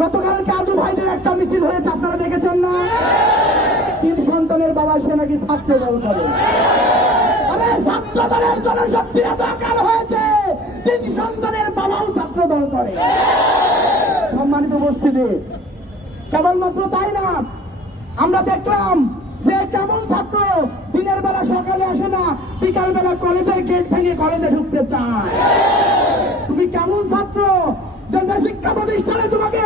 গতকালকে আজু ভাইদের একটা মিছিল হয়েছে, আপনারা দেখেছেন না? 3 সন্তানের বাবা সে নাকি ছাত্র দল করে। আরে ছাত্র দলের জনশক্তি এত আকার হয়েছে, 3 সন্তানের বাবাও ছাত্র দল করে। সম্মানিত উপস্থিতি, কেবলমাত্র তাই না, আমরা দেখলাম যে কেমন ছাত্র দিনের বেলা সকালে আসে না, বিকাল বেলা কলেজের গেট ভেঙে কলেজে ঢুকতে চায়। তুমি কেমন ছাত্র যে শিক্ষা প্রতিষ্ঠানে তোমাকে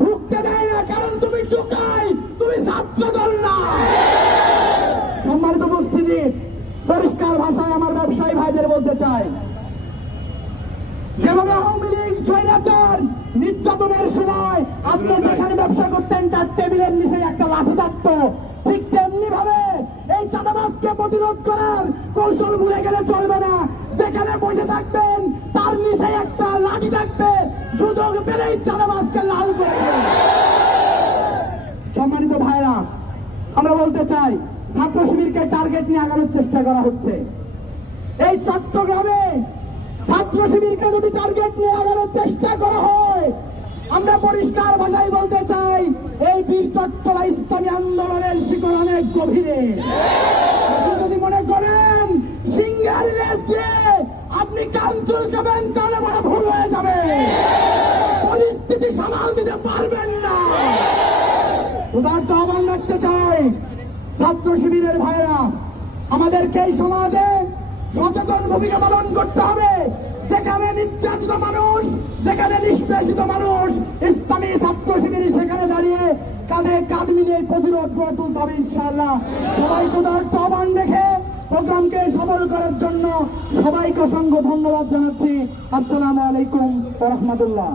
ঢুকতে দেয় না, কারণ তুমি ঢুকাই, তুমি ছাত্র দল না। সম্মানিত উপস্থিতি, পরিষ্কার ভাষায় আমার ব্যবসায়ী ভাইদের বলতে চাই, যেভাবে আওয়ামী লীগ স্বৈরাচার নির্যাতনের সময় আপনি যেখানে ব্যবসা করতেন তার টেবিলের নিচে একটা লাঠি থাকতো, ঠিক তেমনি ভাবে এই চাঁদাবাজকে প্রতিরোধ করার কৌশল ভুলে গেলে চলবে না। যেখানে বসে থাকবেন তার নিচে একটা লাঠি থাকবে, সুযোগ পেলেই চাঁদাবাজকে লাল করে দেবে। সম্মানিত ভাইরা, আমরা বলতে চাই, ছাত্র শিবিরকে টার্গেট নিয়ে আগানোর চেষ্টা করা হচ্ছে। এই চট্টগ্রামে ছাত্র শিবিরকে যদি টার্গেট নিয়ে আগানোর চেষ্টা করা হয়, আমরা পরিষ্কার ভাষায় বলতে চাই, এই বীর চট্টলা ইসলামী আন্দোলনের শিকড় অনেক গভীরে। যদি মনে করেন সিংহের লেজ দিয়ে আপনি কান চুলকাবেন, তাহলে বড় ভুল হয়ে যাবে, পরিস্থিতি সামাল দিতে পারবেন না। উদারত আহ্বান রাখতে চাই, ছাত্র শিবিরের ভাইরা, আমাদেরকে এই সমাজে সচেতন ভূমিকা পালন করতে হবে। যেখানে নির্যাতিত মানুষ, যেখানে নিষ্পেষিত মানুষ, ইসলামী ছাত্র শিবির সেখানে দাঁড়িয়ে কাঁধে কাঁধ মিলিয়ে প্রতিরোধ গড়ে তুলতে হবে ইনশাআল্লাহ। সবাইকে উদারত আহ্বান রেখে প্রোগ্রামকে সফল করার জন্য সবাইকে অসংখ্য ধন্যবাদ জানাচ্ছি। আসসালামু আলাইকুম ওয়া রাহমাতুল্লাহ।